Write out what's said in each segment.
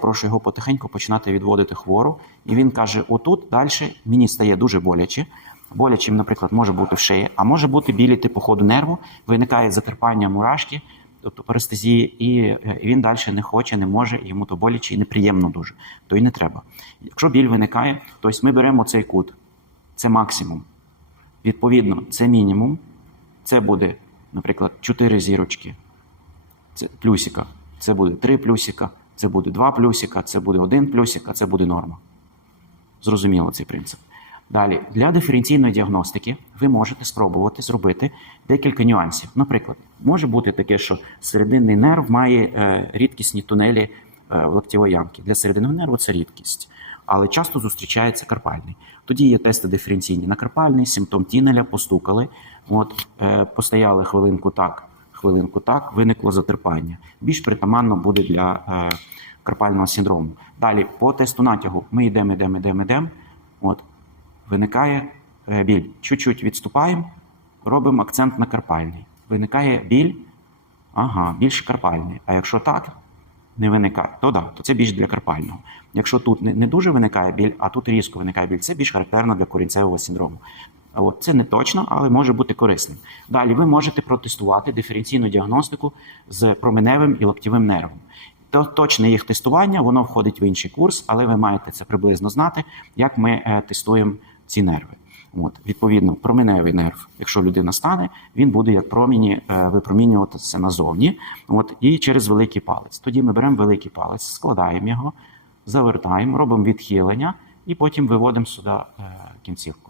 Прошу його потихеньку починати відводити хвору. І він каже: отут далі мені стає дуже боляче. Болячим, наприклад, може бути в шиї, а може бути білі типу ходу нерву, виникає затерпання мурашки, тобто парестезії, і е, він далі не хоче, не може, йому то боляче і неприємно дуже, то і не треба. Якщо біль виникає, то ми беремо цей кут, це максимум. Відповідно, це мінімум. Це буде, наприклад, 4 зірочки, це плюсика. Це буде 3 плюсика, це буде 2 плюсика, це буде 1 плюсик, а це буде норма. Зрозуміло цей принцип. Далі, для диференційної діагностики ви можете спробувати зробити декілька нюансів. Наприклад, може бути таке, що серединний нерв має е, рідкісні тунелі е, локтєвої ямки. Для серединного нерву це рідкість, але часто зустрічається карпальний. Тоді є тести диференційні на карпальний, симптом тінеля, постукали, от, е, постояли хвилинку так, хвилинку так, виникло затерпання. Більш притаманно буде для е, карпального синдрому. Далі, по тесту натягу, ми йдемо, йдемо, йдемо, йдемо. От, виникає е, біль. Чуть-чуть відступаємо, робимо акцент на карпальний. Виникає біль, ага, більш карпальний. А якщо так не виникає, то да, то це більш для карпального. Якщо тут не, не дуже виникає біль, а тут різко виникає біль, це більш характерно для корінцевого синдрому. От, це не точно, але може бути корисним. Далі ви можете протестувати диференційну діагностику з променевим і локтєвим нервом. То точне їх тестування, воно входить в інший курс, але ви маєте це приблизно знати, як ми е, тестуємо ці нерви. От, відповідно, променевий нерв, якщо людина стане, він буде як проміні е, випромінюватися назовні, от, і через великий палець. Тоді ми беремо великий палець, складаємо його, завертаємо, робимо відхилення і потім виводимо сюди е, кінцівку.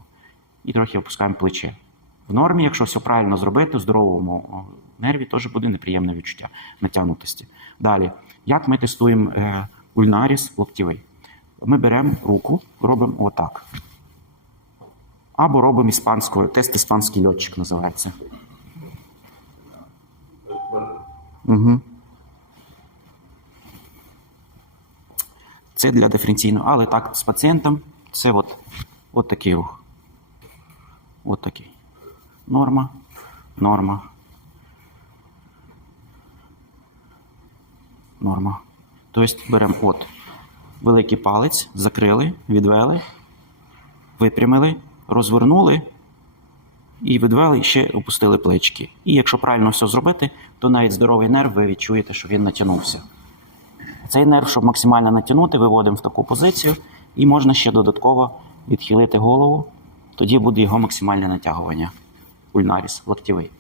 І трохи опускаємо плече. В нормі, якщо все правильно зробити, в здоровому нерві теж буде неприємне відчуття натягнутості. Далі, як ми тестуємо е, ульнаріс локтєвий? Ми беремо руку, робимо отак. Або робимо іспанською, тест іспанський льотчик називається. Угу. Це для диференційного, але так з пацієнтом це от, от такий рух. От такий. Норма, норма. Норма. Тобто беремо от великий палець, закрили, відвели, випрямили, розвернули і відвели, і ще опустили плечки. І якщо правильно все зробити, то навіть здоровий нерв ви відчуєте, що він натягнувся. Цей нерв, щоб максимально натягнути, виводимо в таку позицію, і можна ще додатково відхилити голову, тоді буде його максимальне натягування. Ульнаріс, локтєвий.